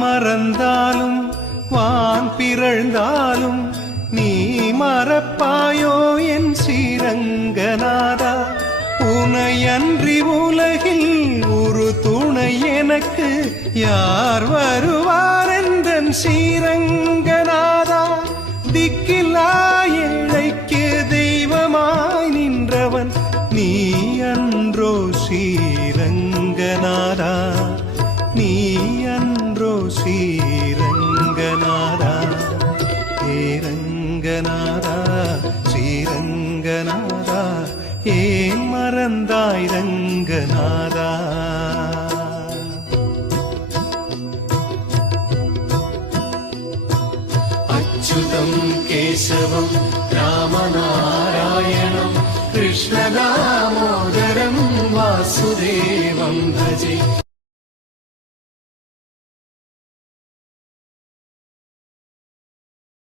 மறந்தாலும் வான் பிறழ்ந்தாலும் நீ மறப்பாயோ என் ஸ்ரீரங்கநாதா. உனையன்றி உலகில் ஒரு துணை எனக்கு யார் வருவார் எந்தன் ஸ்ரீரங்கநாதா. திக்கில்லா ஏழைக்கு தெய்வமாய் நின்றவன் நீ அன்றோ ஸ்ரீரங்கநாதா. நீ அன்றோ ஸ்ரீரங்கநாதா. ஹே ரங்கநாதா ஸ்ரீரங்கநாதா, ஏன் மறந்தாய் ரங்கநாதா. அச்சுதம் கேசவம் ராமநாராயணம் கிருஷ்ணதாமோதரம்